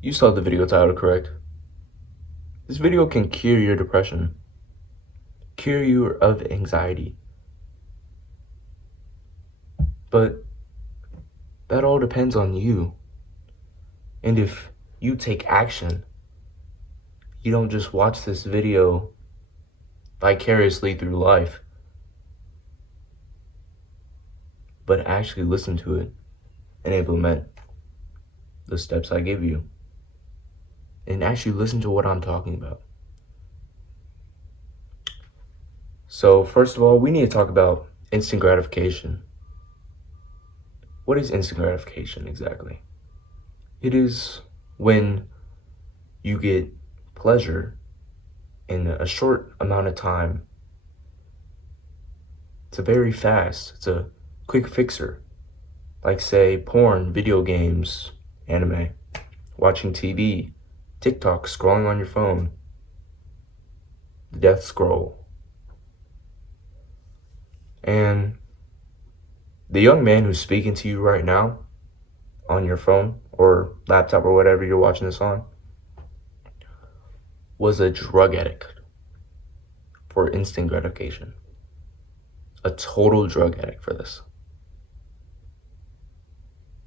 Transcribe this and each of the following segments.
You saw the video title, correct? This video can cure your depression, cure you of anxiety. But that all depends on you. And if you take action, you don't just watch this video vicariously through life, but actually listen to it and implement the steps I give you. And actually listen to what I'm talking about. So first of all, we need to talk about instant gratification. What is instant gratification exactly? It is when you get pleasure in a short amount of time. It's a very fast, it's a quick fixer. Like say porn, video games, anime, watching TV, TikTok, scrolling on your phone, the death scroll. And the young man who's speaking to you right now on your phone or laptop or whatever you're watching this on was a drug addict for instant gratification. A total drug addict for this.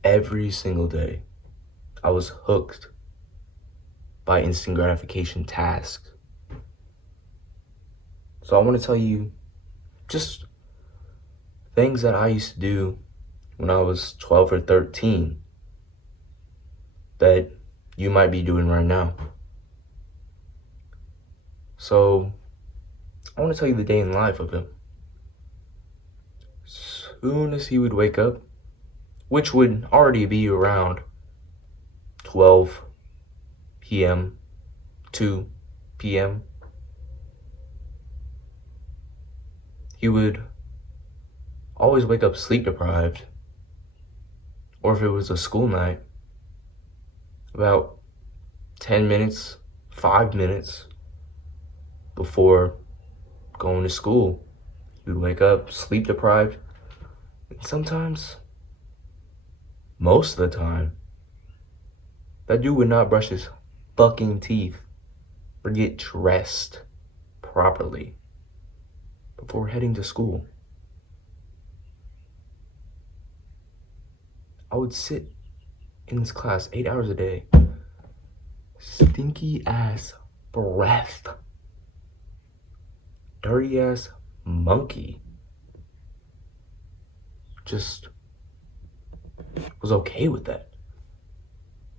Every single day, I was hooked by instant gratification tasks. So I want to tell you just things that I used to do when I was 12 or 13 that you might be doing right now. So I want to tell you the day in life of him. Soon as he would wake up, which would already be around 12 p.m., 2 p.m., he would always wake up sleep deprived, or if it was a school night, about 10 minutes, 5 minutes before going to school. He would wake up sleep deprived, and sometimes, most of the time, that dude would not brush his fucking teeth or get dressed properly before heading to school. I would sit in this class 8 hours a day, stinky ass breath, dirty ass monkey, just was okay with that.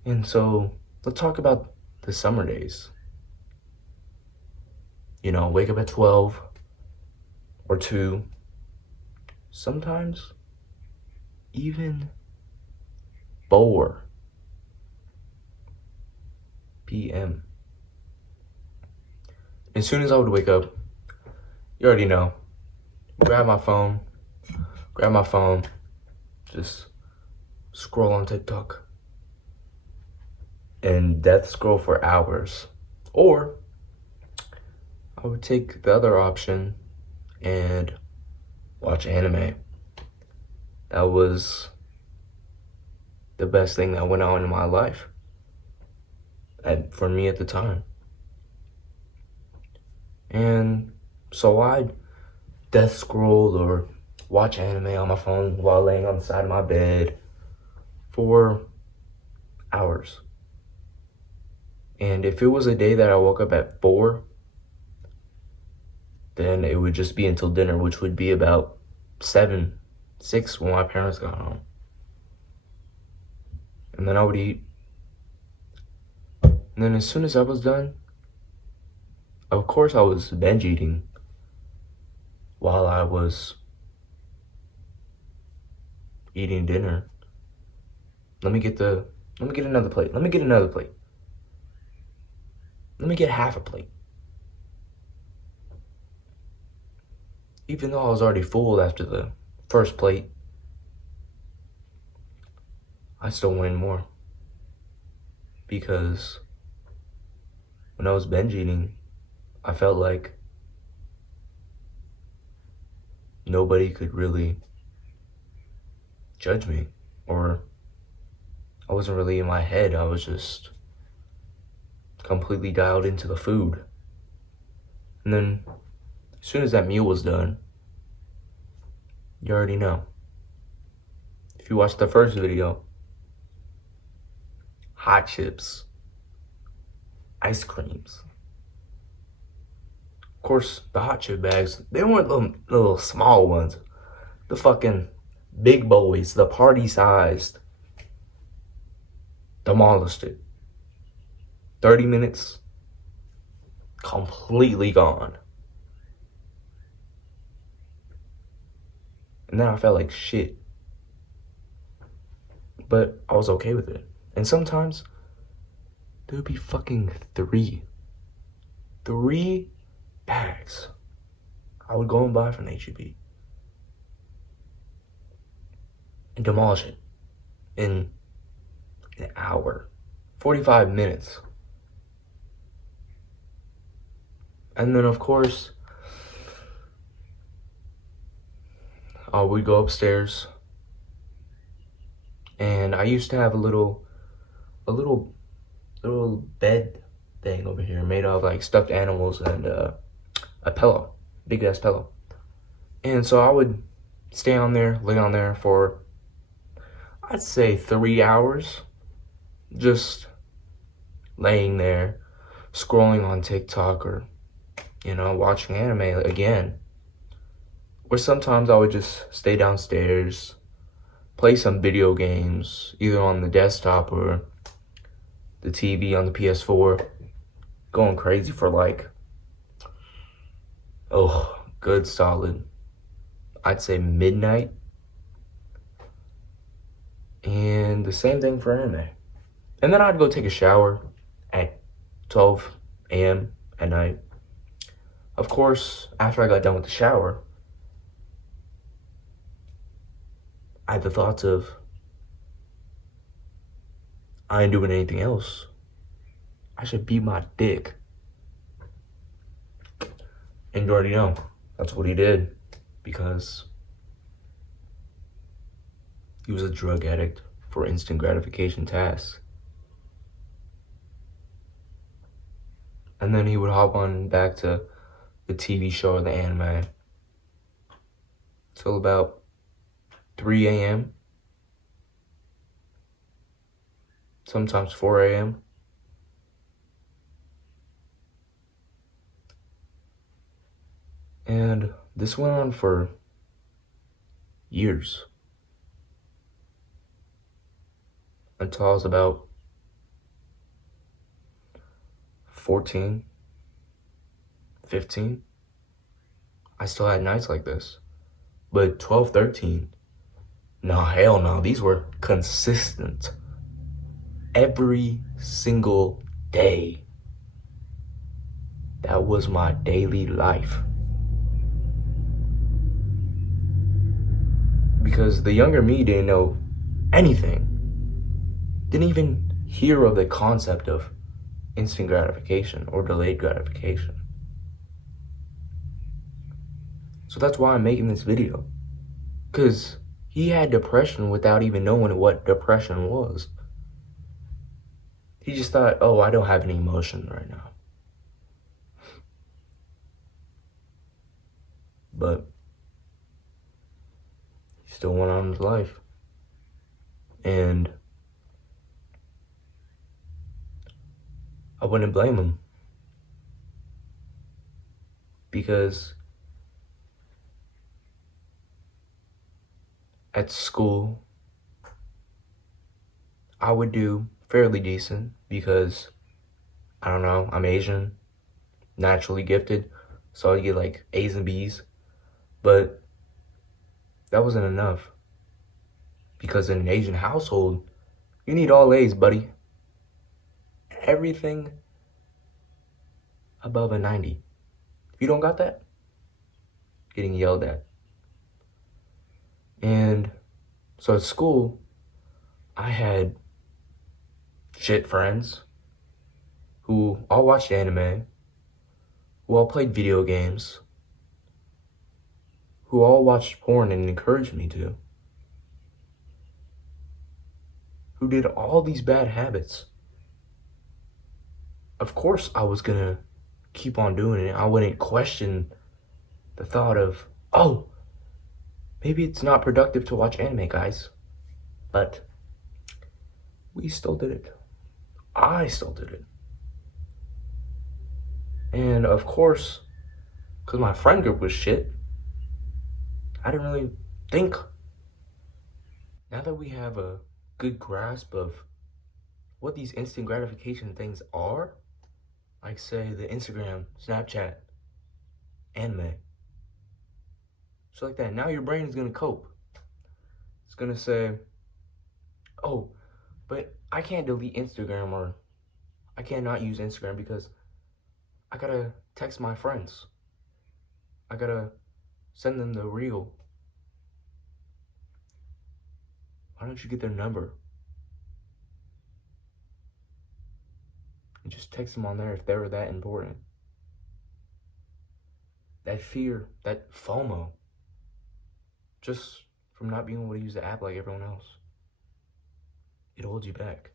And so let's talk about the summer days. You know, wake up at 12 or 2, sometimes even 4 p.m. As soon as I would wake up, you already know, grab my phone, just scroll on TikTok and death scroll for hours. Or I would take the other option and watch anime. That was the best thing that went on in my life for me at the time. And so I'd death scroll or watch anime on my phone while laying on the side of my bed for hours. And if it was a day that I woke up at 4, then it would just be until dinner, which would be about 7, 6 when my parents got home. And then I would eat. And then as soon as I was done, of course I was binge eating while I was eating dinner. Let me get another plate. Let me get half a plate. Even though I was already full after the first plate, I still wanted more. Because when I was binge eating, I felt like nobody could really judge me, or I wasn't really in my head. I was just completely dialed into the food. And then, as soon as that meal was done, you already know. If you watched the first video, hot chips, ice creams. Of course, the hot chip bags, they weren't the little small ones. The fucking big boys, the party-sized. Demolished it. 30 minutes, completely gone. And then I felt like shit. But I was okay with it. And sometimes, there would be fucking three bags I would go and buy from H-E-B and demolish it in an hour, 45 minutes. And then, of course, we'd go upstairs, and I used to have a little bed thing over here made of like stuffed animals and a pillow, big ass pillow. And so I would stay on there, lay on there for, I'd say 3 hours, just laying there, scrolling on TikTok or, watching anime again. Or sometimes I would just stay downstairs, play some video games, either on the desktop or the TV on the PS4, going crazy for like, good solid, I'd say midnight. And the same thing for anime. And then I'd go take a shower at 12 a.m. at night. Of course, after I got done with the shower, I had the thoughts of, I ain't doing anything else. I should beat my dick. And you already know, that's what he did. Because he was a drug addict for instant gratification tasks. And then he would hop on back to the TV show or the anime till about 3 a.m. Sometimes 4 a.m. And this went on for years. Until I was about 14, 15. I still had nights like this. But 12, 13, no, hell no. These were consistent. Every single day. That was my daily life. Because the younger me didn't know anything. Didn't even hear of the concept of instant gratification or delayed gratification. So that's why I'm making this video. Because he had depression without even knowing what depression was. He just thought, I don't have any emotion right now. But he still went on with his life. And I wouldn't blame him. Because at school, I would do fairly decent because, I don't know, I'm Asian, naturally gifted, so I'd get like A's and B's. But that wasn't enough. Because in an Asian household, you need all A's, buddy. Everything above a 90. If you don't got that, getting yelled at. And so at school, I had shit friends who all watched anime, who all played video games, who all watched porn and encouraged me to, who did all these bad habits. of course I was gonna keep on doing it. I wouldn't question the thought of, oh, maybe it's not productive to watch anime, guys. But we still did it. I still did it. And of course, because my friend group was shit, I didn't really think. Now that we have a good grasp of what these instant gratification things are, like say the Instagram, Snapchat, anime, so like that, now your brain is gonna cope. It's gonna say, oh, but I can't delete Instagram, or I cannot use Instagram because I gotta text my friends. I gotta send them the reel. Why don't you get their number and just text them on there if they're that important? That fear, that FOMO, just from not being able to use the app like everyone else, it holds you back.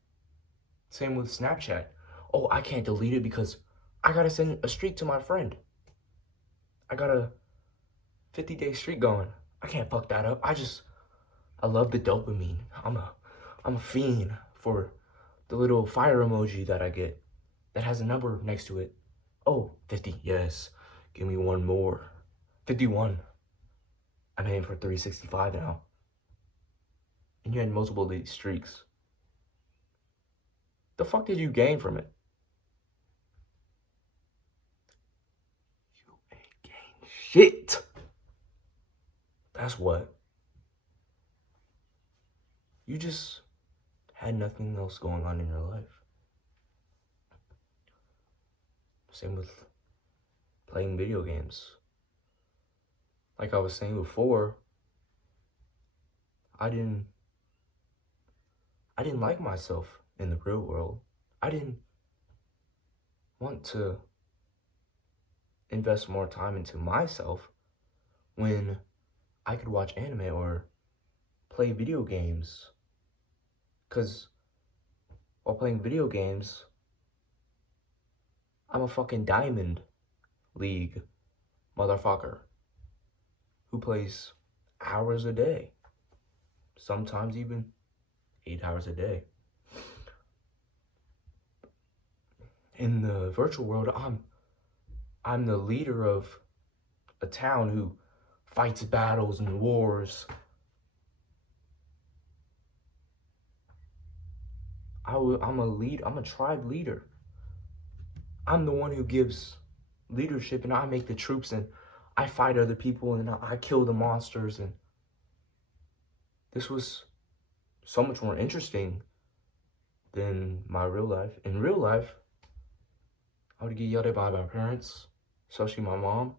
Same with Snapchat. Oh, I can't delete it because I gotta send a streak to my friend. I got a 50-day streak going. I can't fuck that up. I love the dopamine. I'm a fiend for the little fire emoji that I get that has a number next to it. Oh, 50, yes. Give me one more. 51. I'm aiming for 365 now. And you had multiple of these streaks. The fuck did you gain from it? You ain't gained shit. That's what. You just had nothing else going on in your life. Same with playing video games. Like I was saying before, I didn't like myself in the real world. I didn't want to invest more time into myself when I could watch anime or play video games. Because while playing video games, I'm a fucking Diamond League motherfucker who plays hours a day, sometimes even 8 hours a day. In the virtual world, I'm the leader of a town who fights battles and wars. I'm a tribe leader. I'm the one who gives leadership, and I make the troops, and I fight other people, and I kill the monsters. And this was so much more interesting than my real life. In real life, I would get yelled at by my parents, especially my mom,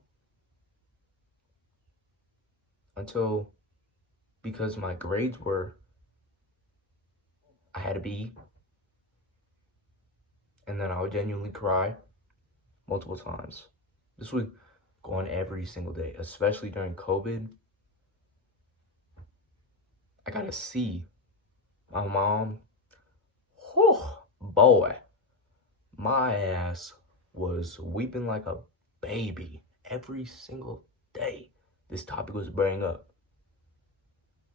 until, because my grades were, I had a B, and then I would genuinely cry multiple times. This would go on every single day, especially during COVID. I got a C. My mom, whew, boy, my ass was weeping like a baby every single day this topic was bringing up.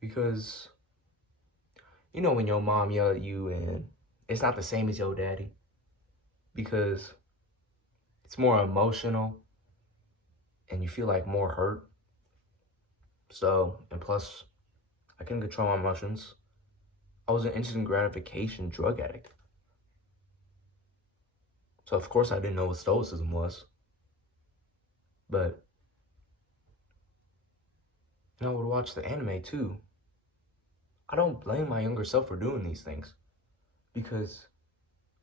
Because, you know, when your mom yell at you and it's not the same as your daddy, because it's more emotional and you feel like more hurt. So, and plus, I couldn't control my emotions. I was an instant gratification drug addict. So, of course, I didn't know what stoicism was. But, I would watch the anime too. I don't blame my younger self for doing these things, because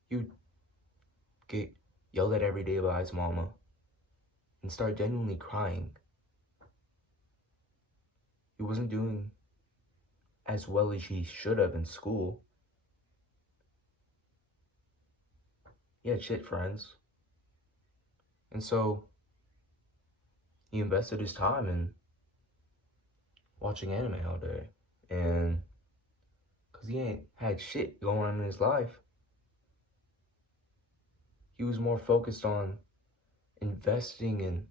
you get yelled at every day by his mama and start genuinely crying. He wasn't doing as well as he should have in school. He had shit friends. And so he invested his time in watching anime all day. And because he ain't had shit going on in his life, He was more focused on investing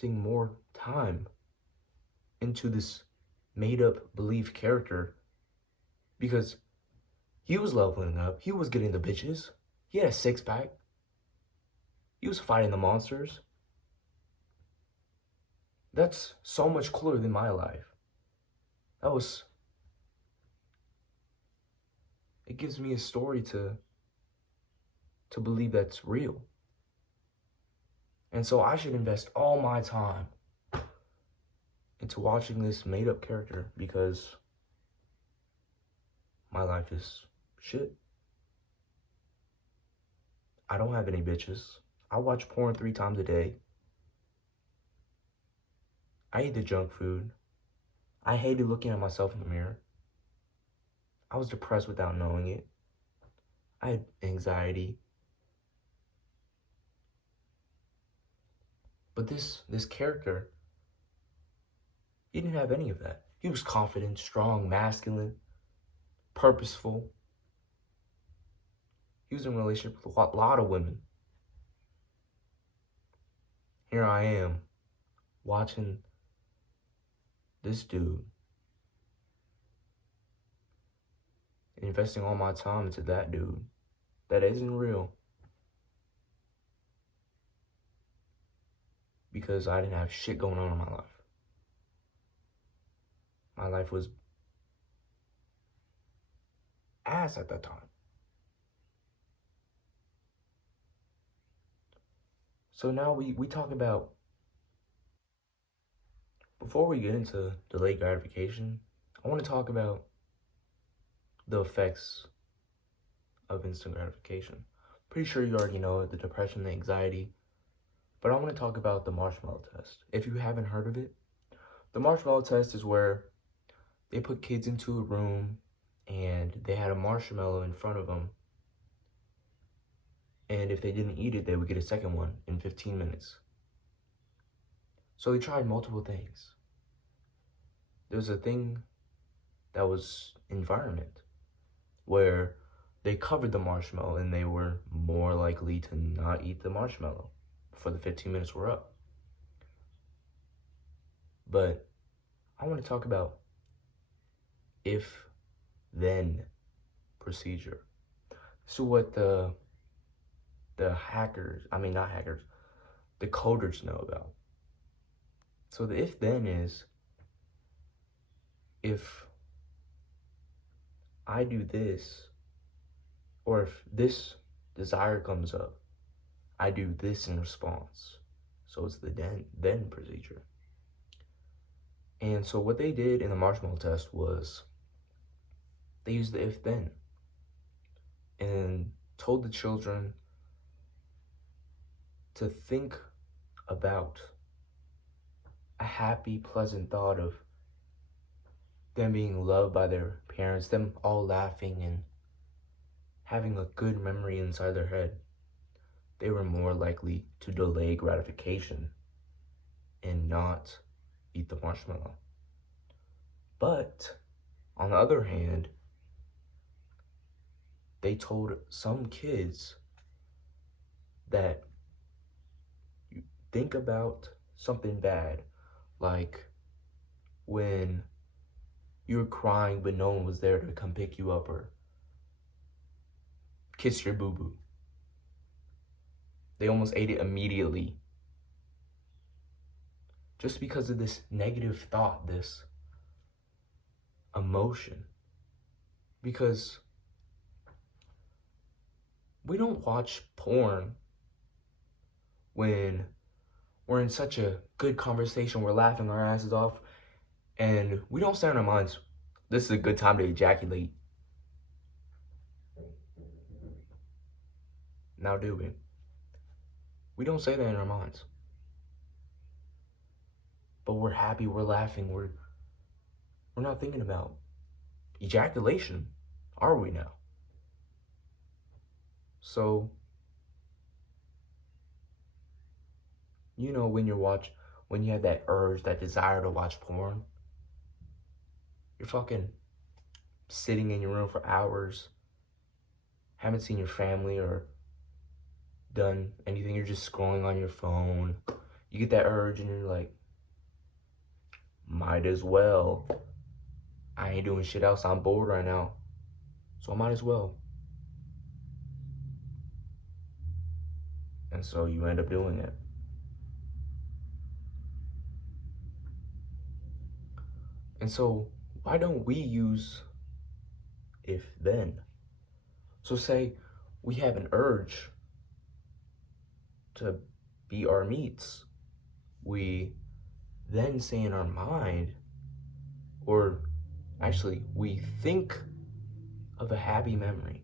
more time into this made-up belief character because he was leveling up. He was getting the bitches. He had a six-pack. He was fighting the monsters. That's so much cooler than my life. It gives me a story to believe that's real. And so I should invest all my time into watching this made-up character because my life is shit. I don't have any bitches. I watch porn 3 times a day. I eat the junk food. I hated looking at myself in the mirror. I was depressed without knowing it. I had anxiety. But this character, he didn't have any of that. He was confident, strong, masculine, purposeful. He was in a relationship with a lot of women. Here I am, watching this dude, investing all my time into that dude that isn't real because I didn't have shit going on in my life. My life was ass at that time. So now we talk about, before we get into delayed gratification, I want to talk about the effects of instant gratification. Pretty sure you already know it, the depression, the anxiety, but I want to talk about the marshmallow test. If you haven't heard of it, the marshmallow test is where they put kids into a room and they had a marshmallow in front of them. And if they didn't eat it, they would get a second one in 15 minutes. So they tried multiple things. There's a thing that was environment, where they covered the marshmallow and they were more likely to not eat the marshmallow before the 15 minutes were up. But I want to talk about if-then procedure. So what the coders know about. So the if-then is, if I do this, or if this desire comes up, I do this in response. So it's the then procedure. And so what they did in the marshmallow test was they used the if-then and told the children to think about a happy, pleasant thought of them being loved by their parents, them all laughing and having a good memory inside their head. They were more likely to delay gratification and not eat the marshmallow. But on the other hand, they told some kids that you think about something bad, like when you were crying but no one was there to come pick you up or kiss your boo-boo. They almost ate it immediately just because of this negative thought, this emotion. Because we don't watch porn when we're in such a good conversation, we're laughing our asses off, and we don't say in our minds, this is a good time to ejaculate. Now do we? We don't say that in our minds. But we're happy, we're laughing, we're not thinking about ejaculation, are we now? So, you know, when you have that urge, that desire to watch porn, you're fucking sitting in your room for hours, haven't seen your family or done anything, you're just scrolling on your phone. You get that urge and you're like, might as well. I ain't doing shit else. I'm bored right now. So I might as well. And so you end up doing it. And so why don't we use if then? So say we have an urge to be our meats. We then say in our mind, or actually we think of a happy memory.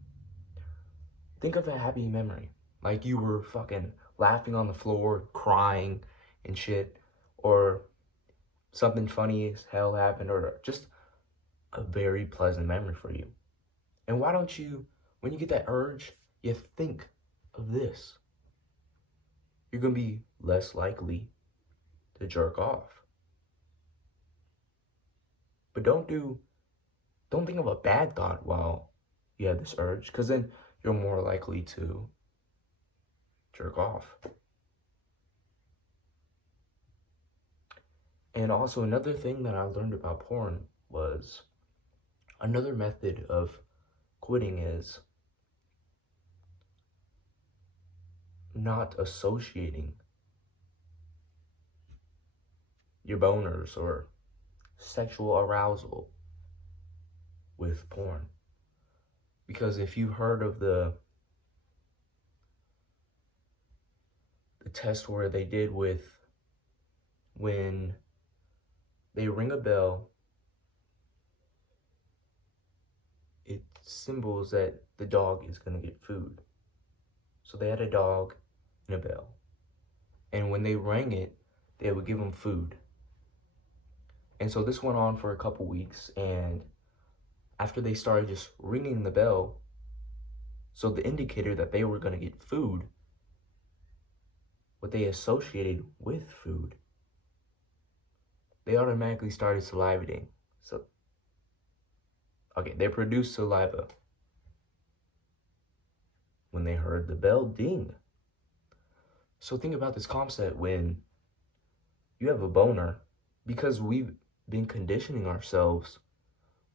Think of a happy memory. Like you were fucking laughing on the floor, crying and shit, or something funny as hell happened, or just a very pleasant memory for you. And why don't you, when you get that urge, you think of this. You're gonna be less likely to jerk off. But don't think of a bad thought while you have this urge, because then you're more likely to jerk off. And also another thing that I learned about porn was another method of quitting is not associating your boners or sexual arousal with porn. Because if you've heard of the test where they did with when they ring a bell, it symbols that the dog is going to get food. So they had a dog and a bell. And when they rang it, they would give them food. And so this went on for a couple weeks, and after they started just ringing the bell, so the indicator that they were going to get food, what they associated with food, they automatically started salivating. So, okay, they produced saliva when they heard the bell ding. So think about this concept when you have a boner, because we've been conditioning ourselves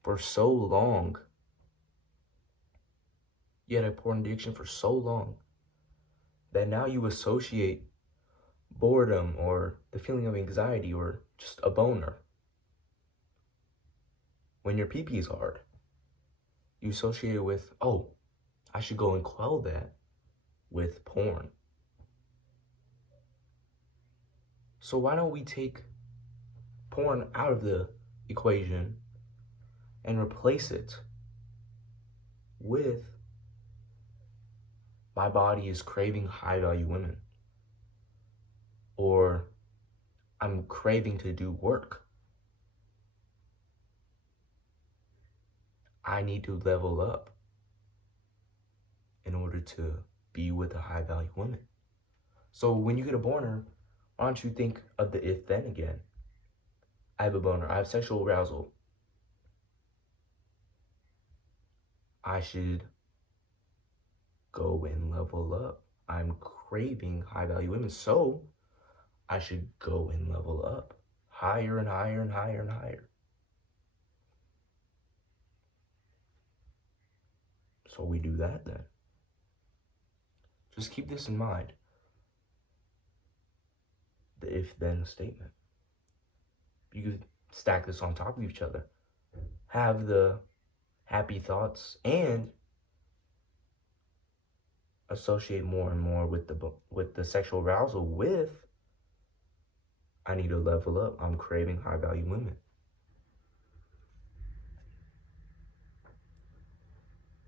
for so long. You had a porn addiction for so long that now you associate boredom or the feeling of anxiety or just a boner. When your pee-pee is hard, you associate it with, oh, I should go and quell that with porn. So why don't we take porn out of the equation and replace it with my body is craving high-value women, or I'm craving to do work. I need to level up in order to be with a high-value woman. So when you get a boner, why don't you think of the if-then again? I have a boner. I have sexual arousal. I should go and level up. I'm craving high-value women, so I should go and level up higher and higher and higher and higher. So we do that then. Just keep this in mind. The if-then statement. You could stack this on top of each other. Have the happy thoughts and associate more and more with the sexual arousal with I need to level up. I'm craving high-value women.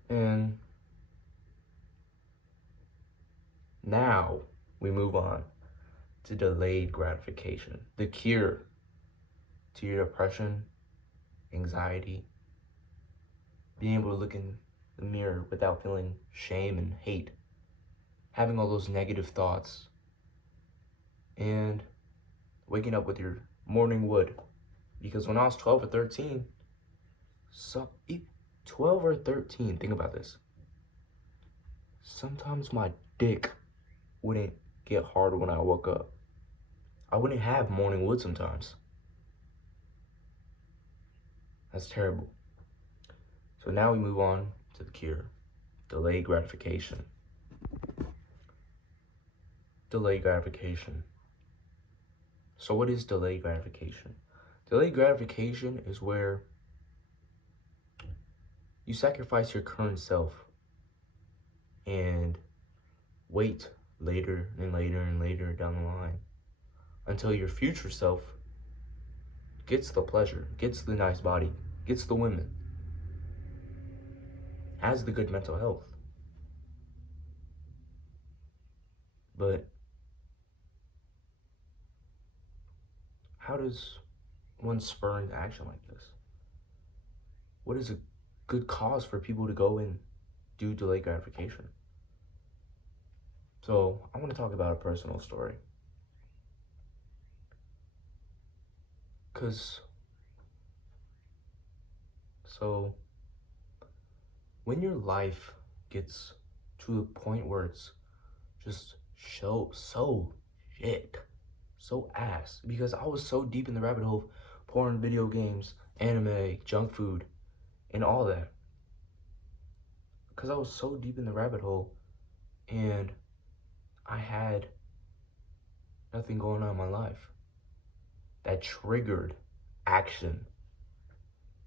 And now we move on to delayed gratification, the cure to your depression, anxiety, being able to look in the mirror without feeling shame and hate, having all those negative thoughts, and waking up with your morning wood. Because when I was 12 or 13, 12 or 13, think about this. sometimes my dick wouldn't get hard when I woke up. I wouldn't have morning wood sometimes. That's terrible. So now we move on to the cure. Delayed gratification. Delayed gratification. So what is delayed gratification? Delayed gratification is where you sacrifice your current self and wait later and later and later down the line until your future self gets the pleasure, gets the nice body, gets the women, has the good mental health. But how does one spur into action like this? What is a good cause for people to go and do delayed gratification? So I want to talk about a personal story. So when your life gets to the point where it's just so shit, so ass, because I was so deep in the rabbit hole of porn, video games, anime, junk food, and all that. Because I was so deep in the rabbit hole and I had nothing going on in my life that triggered action.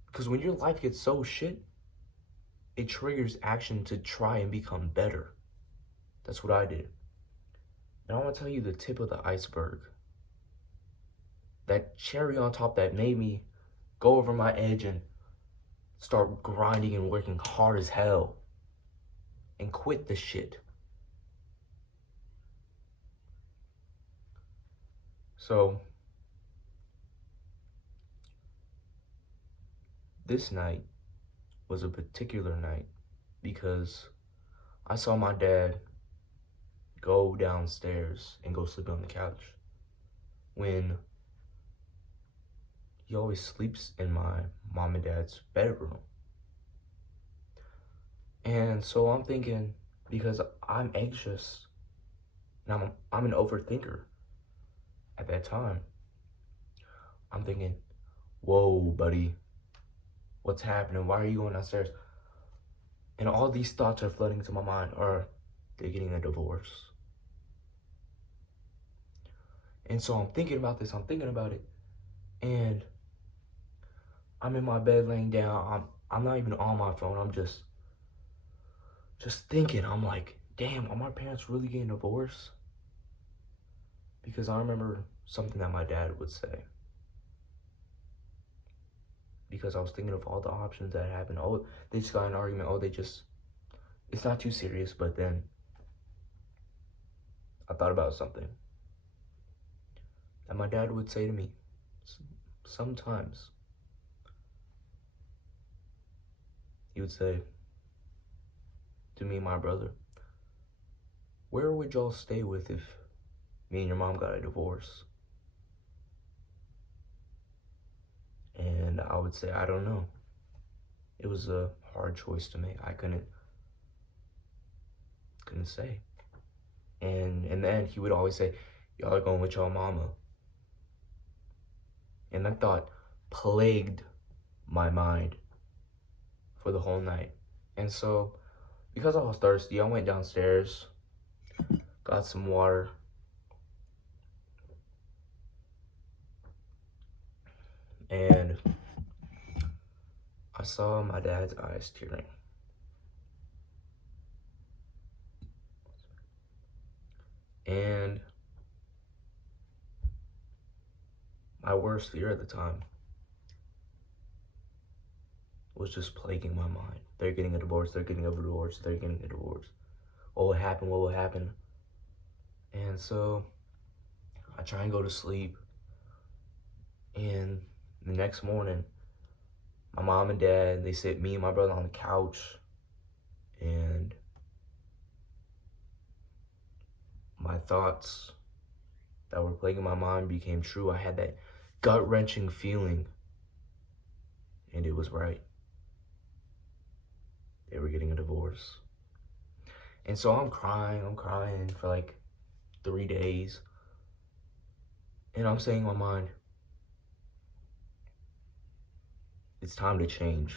Because when your life gets so shit, it triggers action to try and become better. That's what I did. And I want to tell you the tip of the iceberg. That cherry on top that made me go over my edge and start grinding and working hard as hell and quit the shit. So this night was a particular night because I saw my dad go downstairs and go sleep on the couch when he always sleeps in my mom and dad's bedroom. And so I'm thinking, because I'm anxious and I'm an overthinker at that time, I'm thinking, whoa, buddy, what's happening? Why are you going downstairs? And all these thoughts are flooding into my mind. Are they getting a divorce? And so I'm thinking about this, I'm thinking about it, and I'm in my bed laying down. I'm not even on my phone. I'm just thinking. I'm like, damn, are my parents really getting divorced? Because I remember something that my dad would say. Because I was thinking of all the options that happened. Oh, they just got in an argument. Oh, it's not too serious. But then I thought about something that my dad would say to me sometimes. He would say to me and my brother, where would y'all stay with if me and your mom got a divorce? And I would say, I don't know. It was a hard choice to make. I couldn't say. And then he would always say, y'all are going with y'all mama. And that thought plagued my mind for the whole night. And so, because I was thirsty, I went downstairs, got some water, and I saw my dad's eyes tearing. And my worst fear at the time was just plaguing my mind. They're getting a divorce, they're getting a divorce, they're getting a divorce. What will happen, what will happen? And so I try and go to sleep. And the next morning, my mom and dad, they sit me and my brother on the couch, and my thoughts that were plaguing my mind became true. I had that gut-wrenching feeling, and it was right. They were getting a divorce. And so I'm crying for like 3 days. And I'm saying in my mind, it's time to change.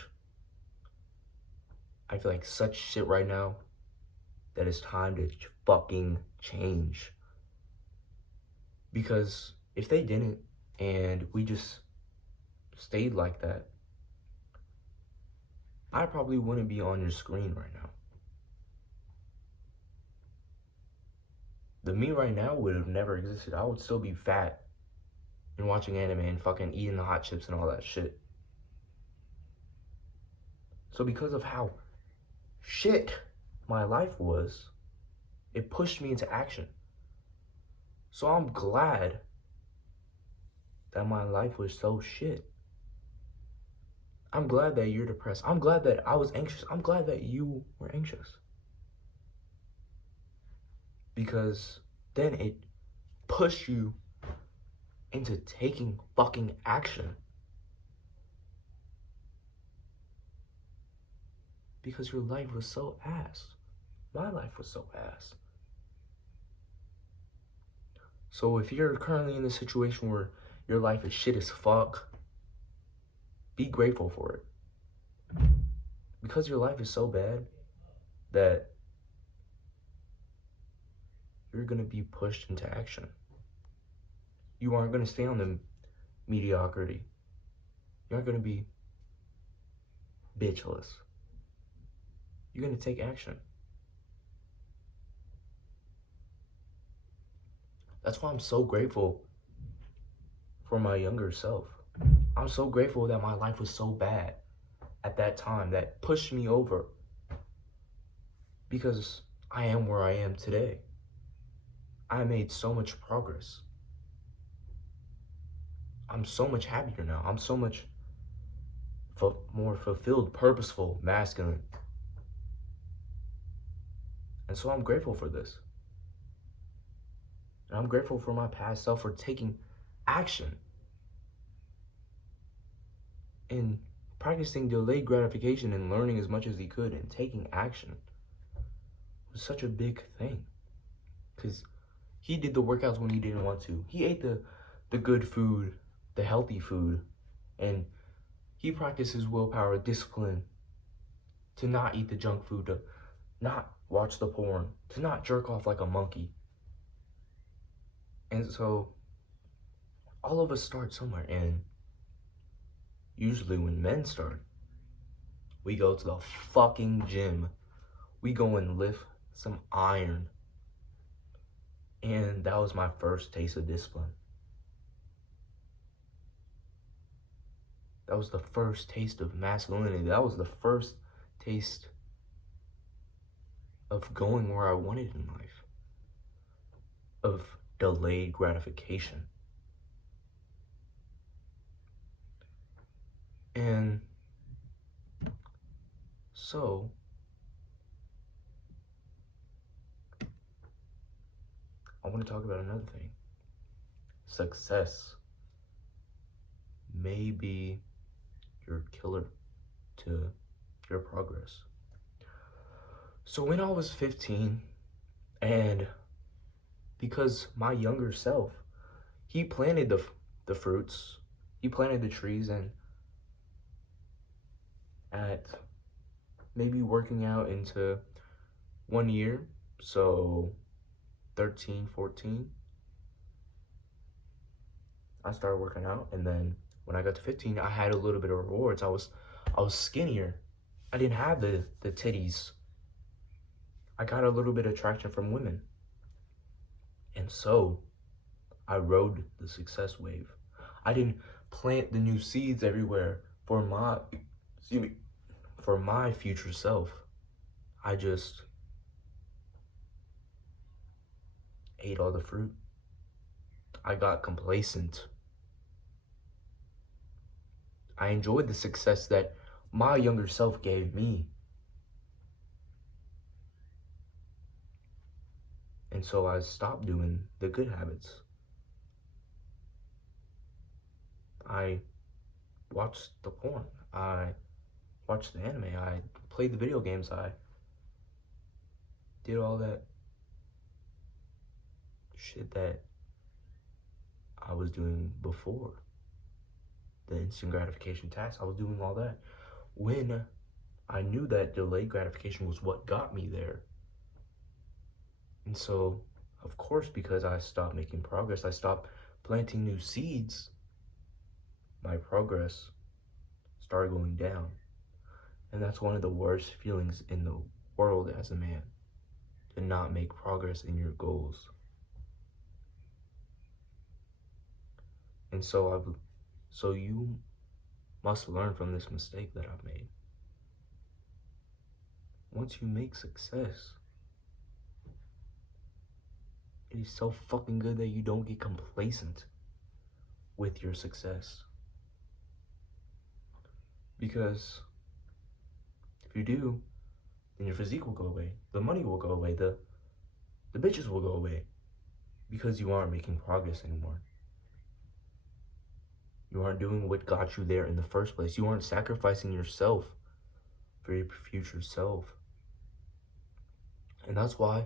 I feel like such shit right now that it's time to fucking change. Because if they didn't and we just stayed like that, I probably wouldn't be on your screen right now. The me right now would have never existed. I would still be fat and watching anime and fucking eating the hot chips and all that shit. So because of how shit my life was, it pushed me into action. So I'm glad that my life was so shit. I'm glad that you're depressed. I'm glad that I was anxious. I'm glad that you were anxious. Because then it pushed you into taking fucking action. Because your life was so ass. My life was so ass. So if you're currently in a situation where your life is shit as fuck, be grateful for it. Because your life is so bad that you're gonna be pushed into action. You aren't gonna stay on the mediocrity. You aren't gonna be bitchless. You're gonna take action. That's why I'm so grateful for my younger self. I'm so grateful that my life was so bad at that time that pushed me over, because I am where I am today. I made so much progress. I'm so much happier now. I'm so much more fulfilled, purposeful, masculine. And so I'm grateful for this. And I'm grateful for my past self for taking action and practicing delayed gratification and learning as much as he could and taking action was such a big thing. Because he did the workouts when he didn't want to. He ate the good food, the healthy food, and he practiced his willpower, discipline to not eat the junk food, to not watch the porn, to not jerk off like a monkey. And so all of us start somewhere, and usually when men start, we go to the fucking gym. We go and lift some iron. And that was my first taste of discipline. That was the first taste of masculinity. That was the first taste of going where I wanted in life, of delayed gratification. And so I want to talk about another thing. Success may be your killer to your progress. So when I was 15, and because my younger self, he planted the fruits, he planted the trees, and at maybe working out into 1 year, so 13, 14, I started working out, and then when I got to 15, I had a little bit of rewards. I was skinnier. I didn't have the titties. I got a little bit of traction from women. And so I rode the success wave. I didn't plant the new seeds everywhere for my future self. I just ate all the fruit. I got complacent. I enjoyed the success that my younger self gave me. And so I stopped doing the good habits. I watched the porn. I watched the anime. I played the video games. I did all that shit that I was doing before. The instant gratification task, I was doing all that when I knew that delayed gratification was what got me there. And so, of course, because I stopped making progress, I stopped planting new seeds, my progress started going down. And that's one of the worst feelings in the world as a man, to not make progress in your goals. And so you must learn from this mistake that I've made. Once you make success, it is so fucking good that you don't get complacent with your success. Because if you do, then your physique will go away, the money will go away, the bitches will go away, because you aren't making progress anymore. You aren't doing what got you there in the first place. You aren't sacrificing yourself for your future self. And that's why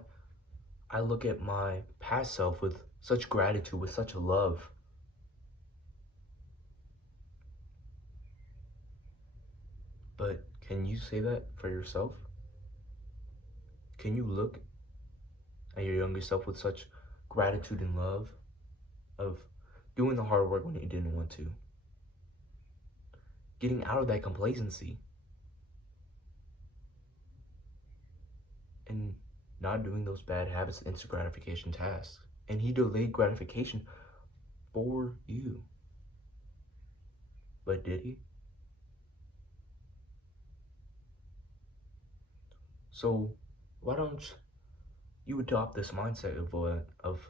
I look at my past self with such gratitude, with such love. But can you say that for yourself? Can you look at your younger self with such gratitude and love of doing the hard work when you didn't want to? Getting out of that complacency and not doing those bad habits, instant gratification tasks. And he delayed gratification for you. But did he? So why don't you adopt this mindset of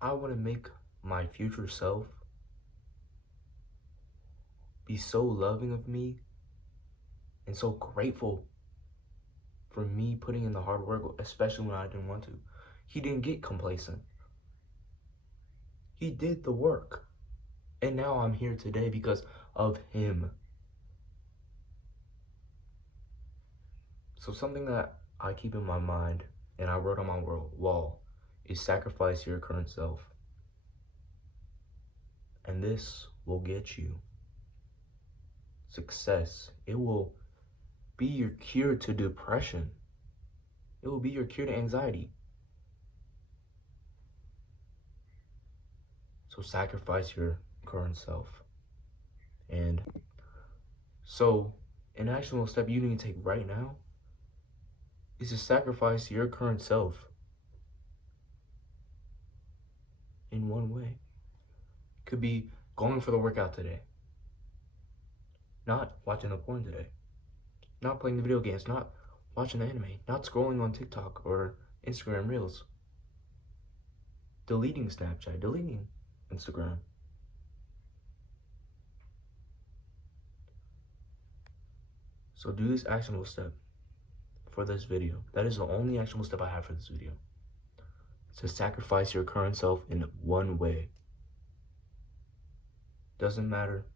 I want to make my future self be so loving of me and so grateful for me putting in the hard work, especially when I didn't want to. He didn't get complacent. He did the work. And now I'm here today because of him. So something that I keep in my mind and I wrote on my wall is sacrifice your current self. And this will get you success. It will be your cure to depression. It will be your cure to anxiety. So sacrifice your current self. And so an actionable step you need to take right now is to sacrifice your current self in one way. Could be going for the workout today, not watching the porn today, not playing the video games, not watching the anime, not scrolling on TikTok or Instagram Reels, deleting Snapchat, deleting Instagram. So do this actionable step for this video. That is the only actionable step I have for this video. To sacrifice your current self in one way. Doesn't matter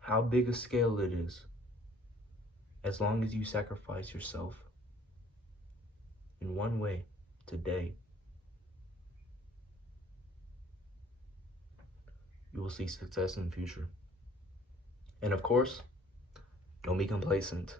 how big a scale it is, as long as you sacrifice yourself in one way today, you will see success in the future. And of course, don't be complacent.